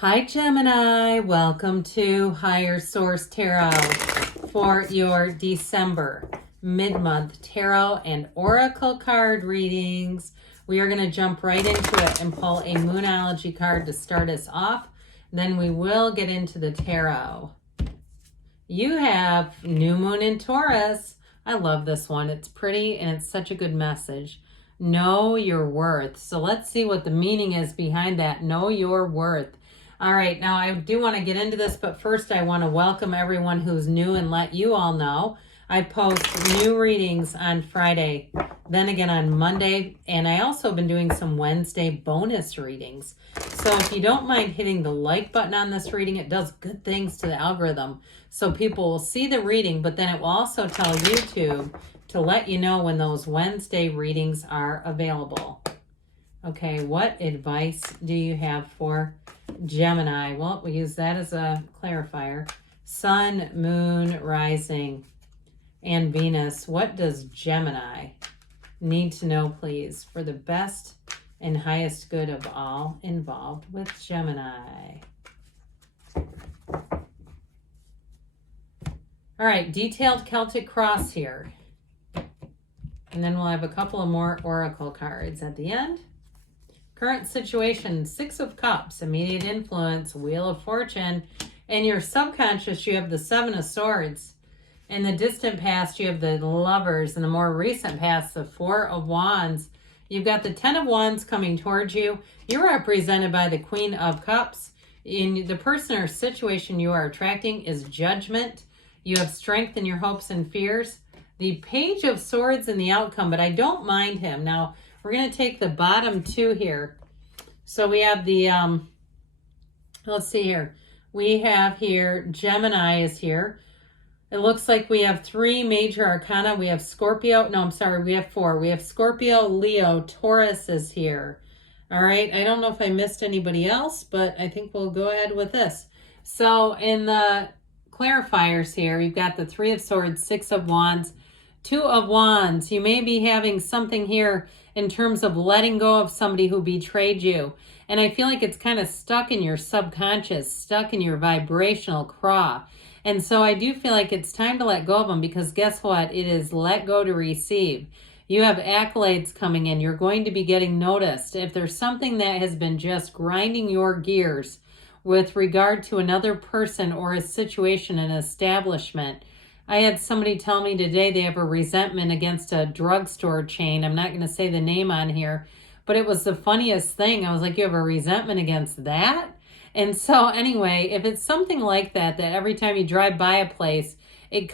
Hi Gemini, welcome to Higher Source Tarot for your December mid-month tarot and oracle card readings. We are going to jump right into it and pull a Moonology card to start us off. Then we will get into the tarot. You have New Moon in Taurus. I love this one. It's pretty and it's such a good message. Know your worth. So let's see what the meaning is behind that. Know your worth. All right, now I do want to get into this, but first I want to welcome everyone who's new and let you all know I post new readings on Friday, then again on Monday, and I also have been doing some Wednesday bonus readings. So if you don't mind hitting the like button on this reading, it does good things to the algorithm. So people will see the reading, but then it will also tell YouTube to let you know when those Wednesday readings are available. Okay, what advice do you have for Gemini? Well, we use that as a clarifier. Sun, Moon, Rising, and Venus. What does Gemini need to know, please, for the best and highest good of all involved with Gemini? All right, detailed Celtic cross here. And then we'll have a couple of more oracle cards at the end. Current situation, Six of Cups, immediate influence, Wheel of Fortune. In your subconscious, you have the Seven of Swords. In the distant past, you have the Lovers. In the more recent past, the Four of Wands. You've got the Ten of Wands coming towards you. You're represented by the Queen of Cups. In the person or situation you are attracting is Judgment. You have strength in your hopes and fears. The Page of Swords in the outcome, but I don't mind him. Now, we're going to take the bottom two here. So we have the, let's see here. We have here, Gemini is here. It looks like we have three major arcana. We have Scorpio. No, I'm sorry. We have four. We have Scorpio, Leo, Taurus is here. All right. I don't know if I missed anybody else, but I think we'll go ahead with this. So in the clarifiers here, you've got the Three of Swords, Six of Wands, Two of Wands. You may be having something here in terms of letting go of somebody who betrayed you. And I feel like it's kind of stuck in your subconscious, stuck in your vibrational craw. And so I do feel like it's time to let go of them, because guess what? It is let go to receive. You have accolades coming in. You're going to be getting noticed. If there's something that has been just grinding your gears with regard to another person or a situation, an establishment, I had somebody tell me today they have a resentment against a drugstore chain. I'm not going to say the name on here, but it was the funniest thing. I was like, you have a resentment against that? And so anyway, if it's something like that, that every time you drive by a place, it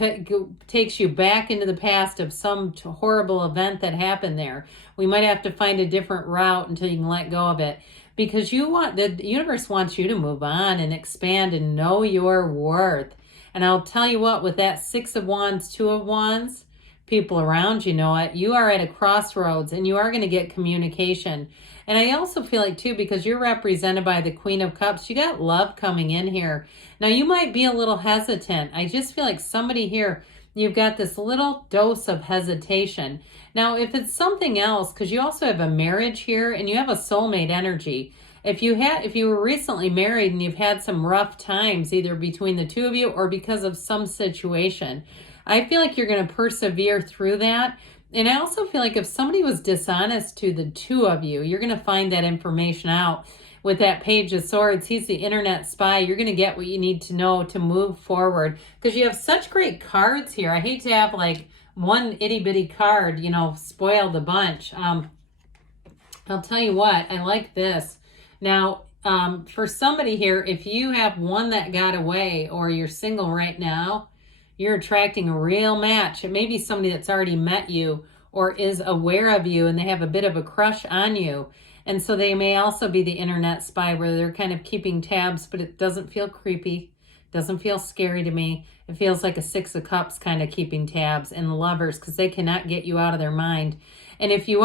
takes you back into the past of some horrible event that happened there, we might have to find a different route until you can let go of it. Because the universe wants you to move on and expand and know your worth. And I'll tell you what, with that Six of Wands, Two of Wands, people around you know it. You are at a crossroads and you are going to get communication. And I also feel like, too, because you're represented by the Queen of Cups, you got love coming in here. Now, you might be a little hesitant. I just feel like somebody here, you've got this little dose of hesitation. Now, if it's something else, because you also have a marriage here and you have a soulmate energy. If you were recently married and you've had some rough times, either between the two of you or because of some situation, I feel like you're going to persevere through that. And I also feel like if somebody was dishonest to the two of you, you're going to find that information out. With that Page of Swords, he's the internet spy. You're going to get what you need to know to move forward, because you have such great cards here. I hate to have like one itty bitty card, spoil the bunch. I'll tell you what, I like this. Now, for somebody here, if you have one that got away or you're single right now, you're attracting a real match. It may be somebody that's already met you or is aware of you and they have a bit of a crush on you. And so they may also be the internet spy, where they're kind of keeping tabs, but it doesn't feel creepy. Doesn't feel scary to me. It feels like a Six of Cups kind of keeping tabs, and Lovers, because they cannot get you out of their mind. And if you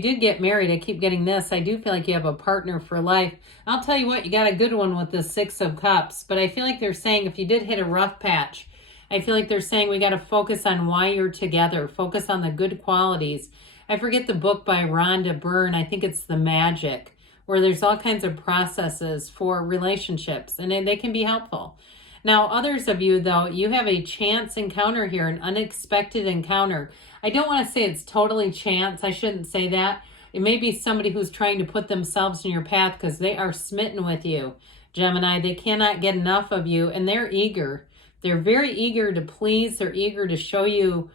did get married, I keep getting this, I do feel like you have a partner for life. I'll tell you what, you got a good one with the Six of Cups, but I feel like they're saying if you did hit a rough patch, I feel like they're saying we got to focus on why you're together, focus on the good qualities. I forget the book by Rhonda Byrne. I think it's The Magic, where there's all kinds of processes for relationships, and they can be helpful. Now, others of you, though, you have a chance encounter here, an unexpected encounter. I don't want to say it's totally chance. I shouldn't say that. It may be somebody who's trying to put themselves in your path because they are smitten with you, Gemini. They cannot get enough of you, and they're eager. They're very eager to please. They're eager to show you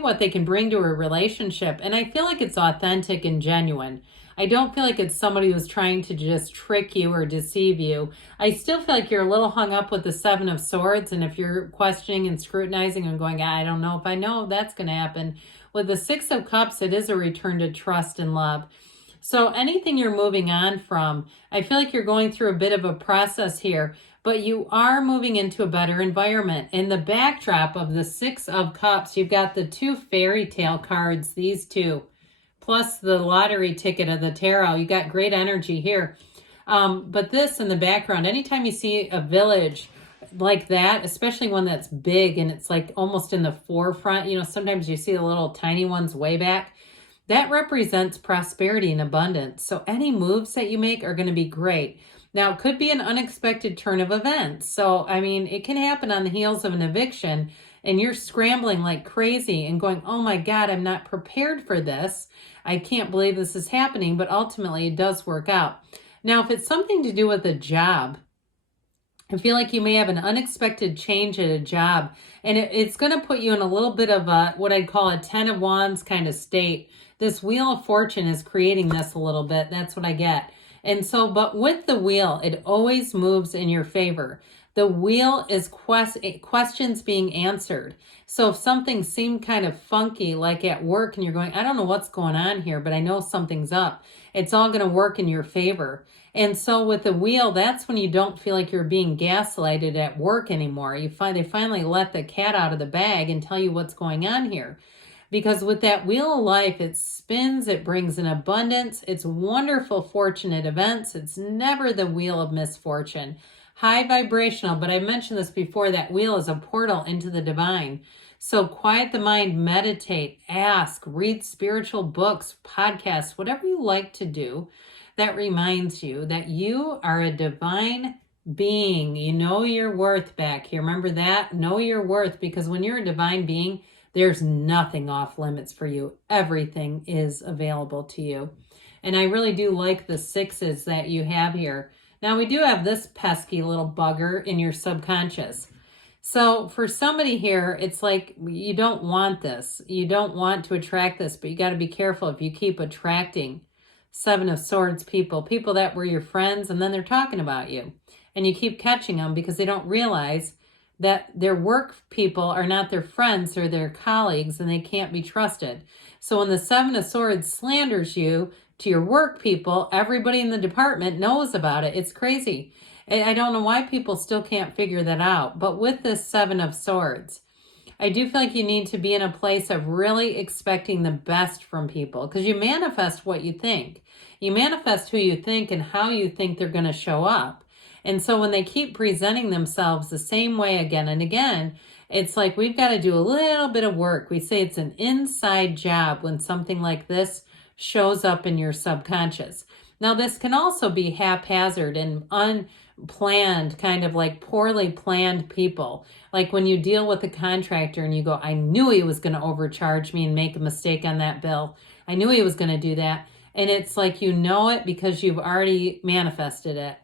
what they can bring to a relationship. And I feel like it's authentic and genuine. I don't feel like it's somebody who's trying to just trick you or deceive you. I still feel like you're a little hung up with the Seven of Swords. And if you're questioning and scrutinizing and going, I don't know if I know that's going to happen. With the Six of Cups, it is a return to trust and love. So anything you're moving on from, I feel like you're going through a bit of a process here, but you are moving into a better environment. In the backdrop of the Six of Cups, you've got the two fairy tale cards, these two, plus the lottery ticket of the tarot. You got great energy here. But this in the background, anytime you see a village like that, especially one that's big and it's like almost in the forefront, sometimes you see the little tiny ones way back. That represents prosperity and abundance. So any moves that you make are going to be great. Now, it could be an unexpected turn of events. So, it can happen on the heels of an eviction and you're scrambling like crazy and going, oh my God, I'm not prepared for this. I can't believe this is happening, but ultimately it does work out. Now, if it's something to do with a job, I feel like you may have an unexpected change at a job, and it's going to put you in a little bit of a, what I'd call a 10 of Wands kind of state. This Wheel of Fortune is creating this a little bit. That's what I get. And so, but with the wheel, it always moves in your favor. The wheel is questions being answered. So if something seemed kind of funky, like at work, and you're going, I don't know what's going on here, but I know something's up, it's all going to work in your favor. And so with the wheel, that's when you don't feel like you're being gaslighted at work anymore. They finally let the cat out of the bag and tell you what's going on here. Because with that wheel of life, it spins, it brings an abundance, it's wonderful, fortunate events. It's never the wheel of misfortune. High vibrational, but I mentioned this before, that wheel is a portal into the divine. So quiet the mind, meditate, ask, read spiritual books, podcasts, whatever you like to do that reminds you that you are a divine being. You know your worth back here. Remember that? Know your worth, because when you're a divine being, there's nothing off limits for you. Everything is available to you. And I really do like the sixes that you have here. Now, we do have this pesky little bugger in your subconscious. So for somebody here, it's like you don't want this. You don't want to attract this, but you got to be careful if you keep attracting Seven of Swords people that were your friends, and then they're talking about you. And you keep catching them because they don't realize that their work people are not their friends or their colleagues, and they can't be trusted. So when the Seven of Swords slanders you to your work people, everybody in the department knows about it. It's crazy. I don't know why people still can't figure that out. But with this Seven of Swords, I do feel like you need to be in a place of really expecting the best from people, because you manifest what you think. You manifest who you think and how you think they're going to show up. And so when they keep presenting themselves the same way again and again, it's like we've got to do a little bit of work. We say it's an inside job when something like this shows up in your subconscious. Now, this can also be haphazard and unplanned, kind of like poorly planned people. Like when you deal with a contractor and you go, I knew he was going to overcharge me and make a mistake on that bill. I knew he was going to do that. And it's like you know it because you've already manifested it.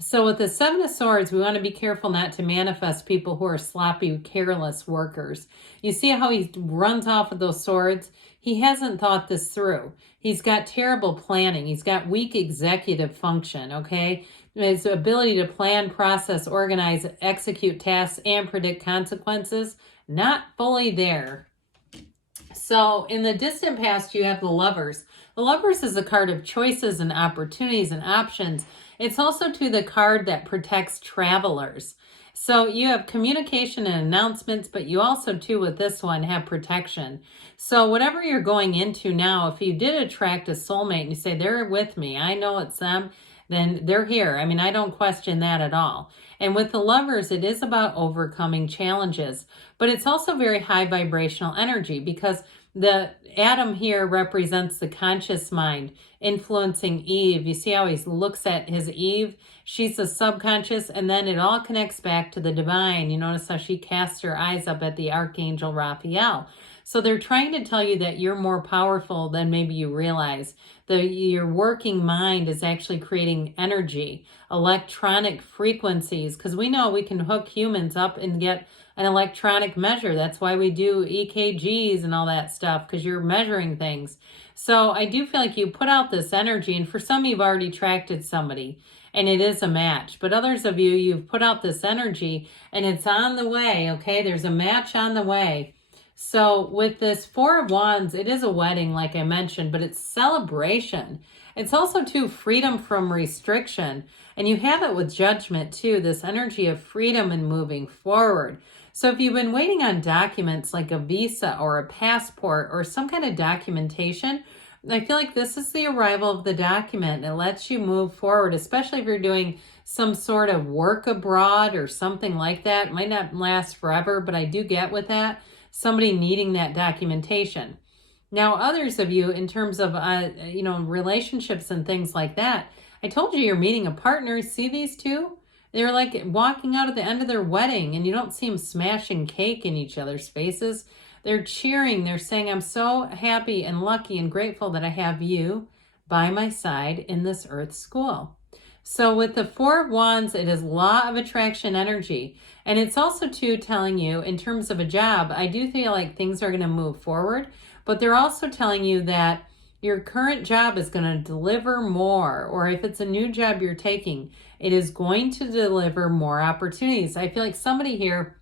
So with the Seven of Swords, we want to be careful not to manifest people who are sloppy, careless workers. You see how he runs off with those swords? He hasn't thought this through. He's got terrible planning. He's got weak executive function, okay? His ability to plan, process, organize, execute tasks, and predict consequences, not fully there. So in the distant past, you have the Lovers. The Lovers is a card of choices and opportunities and options. It's also the card that protects travelers. So you have communication and announcements, but you also with this one have protection. So whatever you're going into now, if you did attract a soulmate and you say, they're with me, I know it's them, then they're here. I don't question that at all. And with the Lovers, it is about overcoming challenges, but it's also very high vibrational energy, because The Adam here represents the conscious mind influencing Eve. You see how he looks at his Eve? She's the subconscious, and then it all connects back to the divine. You notice how she casts her eyes up at the Archangel Raphael. So they're trying to tell you that you're more powerful than maybe you realize. Your working mind is actually creating energy, electronic frequencies, because we know we can hook humans up and get an electronic measure. That's why we do EKGs and all that stuff, because you're measuring things. So I do feel like you put out this energy, and for some you've already attracted somebody and it is a match, but others of you, you've put out this energy and it's on the way. Okay, there's a match on the way. So with this Four of Wands, it is a wedding, like I mentioned, but it's celebration. It's also too freedom from restriction, and you have it with Judgment too, this energy of freedom and moving forward. So if you've been waiting on documents like a visa or a passport or some kind of documentation, I feel like this is the arrival of the document. It lets you move forward, especially if you're doing some sort of work abroad or something like that. It might not last forever, but I do get with that, somebody needing that documentation. Now, others of you, in terms of, relationships and things like that, I told you you're meeting a partner. See these two? They're like walking out at the end of their wedding, and you don't see them smashing cake in each other's faces. They're cheering. They're saying, I'm so happy and lucky and grateful that I have you by my side in this earth school. So with the Four of Wands, it is law of attraction energy. And it's also too telling you in terms of a job, I do feel like things are going to move forward, but they're also telling you that your current job is going to deliver more, or if it's a new job you're taking, it is going to deliver more opportunities. I feel like somebody here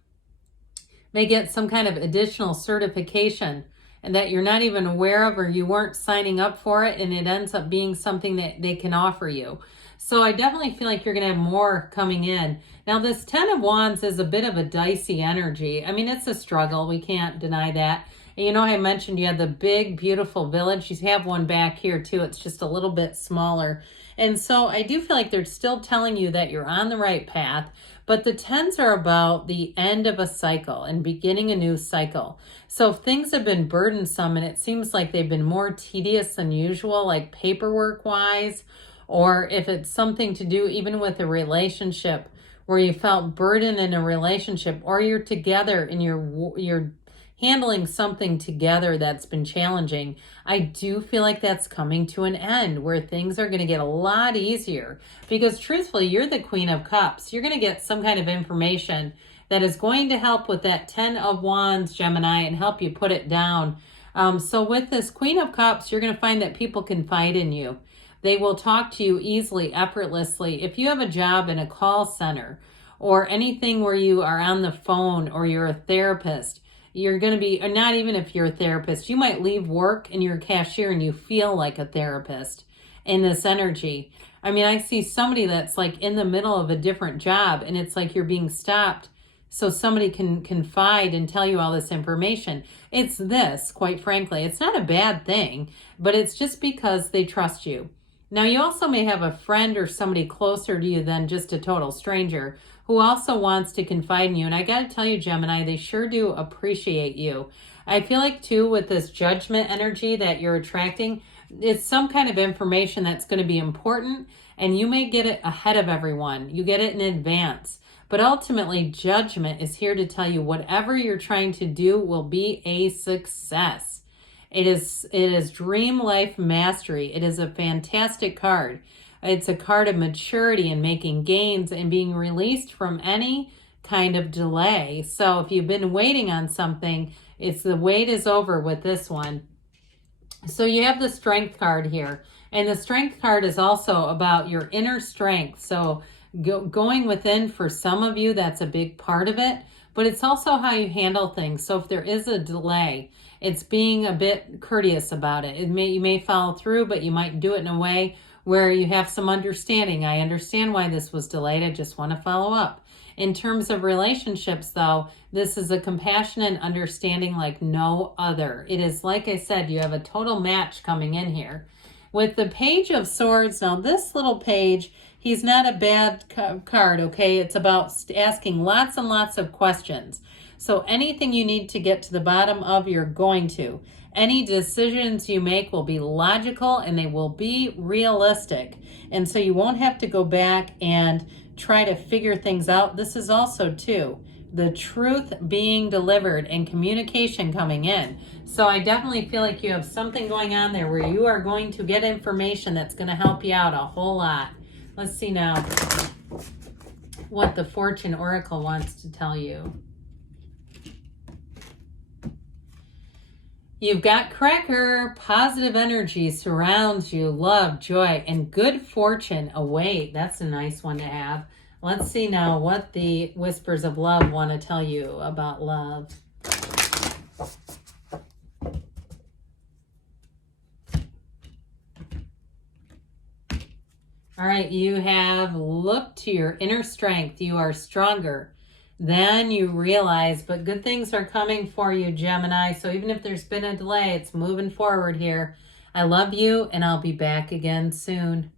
may get some kind of additional certification and that you're not even aware of, or you weren't signing up for it, and it ends up being something that they can offer you. So I definitely feel like you're going to have more coming in. Now, this Ten of Wands is a bit of a dicey energy. I mean, it's a struggle. We can't deny that. And you know, I mentioned you had the big, beautiful village. You have one back here too. It's just a little bit smaller. And so I do feel like they're still telling you that you're on the right path, but the tens are about the end of a cycle and beginning a new cycle. So if things have been burdensome and it seems like they've been more tedious than usual, like paperwork wise, or if it's something to do even with a relationship where you felt burden in a relationship, or you're together and you're handling something together that's been challenging, I do feel like that's coming to an end where things are going to get a lot easier, because truthfully, you're the Queen of Cups. You're going to get some kind of information that is going to help with that Ten of Wands, Gemini, and help you put it down. So with this Queen of Cups, you're going to find that people confide in you. They will talk to you easily, effortlessly. If you have a job in a call center or anything where you are on the phone, or you're a therapist, you're going to be, or not even if you're a therapist, you might leave work and you're a cashier and you feel like a therapist in this energy. I mean, I see somebody that's like in the middle of a different job and it's like you're being stopped so somebody can confide and tell you all this information. It's this, quite frankly. It's not a bad thing, but it's just because they trust you. Now, you also may have a friend or somebody closer to you than just a total stranger who also wants to confide in you. And I got to tell you, Gemini, they sure do appreciate you. I feel like, too, with this Judgment energy that you're attracting, it's some kind of information that's going to be important, and you may get it ahead of everyone. You get it in advance. But ultimately, Judgment is here to tell you whatever you're trying to do will be a success. It is Dream Life Mastery. It is a fantastic card. It's a card of maturity and making gains and being released from any kind of delay. So if you've been waiting on something, it's the wait is over with this one. So you have the Strength card here. And the Strength card is also about your inner strength. So going within, for some of you, that's a big part of it. But it's also how you handle things. So if there is a delay, it's being a bit courteous about it. You may follow through, but you might do it in a way where you have some understanding. I understand why this was delayed. I just want to follow up. In terms of relationships, though, this is a compassionate understanding like no other. It is, like I said, you have a total match coming in here. With the Page of Swords, now this little page, he's not a bad card, okay? It's about asking lots and lots of questions. So anything you need to get to the bottom of, you're going to. Any decisions you make will be logical and they will be realistic. And so you won't have to go back and try to figure things out. This is also, too, the truth being delivered and communication coming in. So I definitely feel like you have something going on there where you are going to get information that's going to help you out a whole lot. Let's see now what the Fortune Oracle wants to tell you. You've got Cracker. Positive energy surrounds you. Love, joy, and good fortune await. That's a nice one to have. Let's see now what the Whispers of Love want to tell you about love. All right, you have looked to your inner strength. You are stronger than you realize, but good things are coming for you, Gemini. So even if there's been a delay, it's moving forward here. I love you, and I'll be back again soon.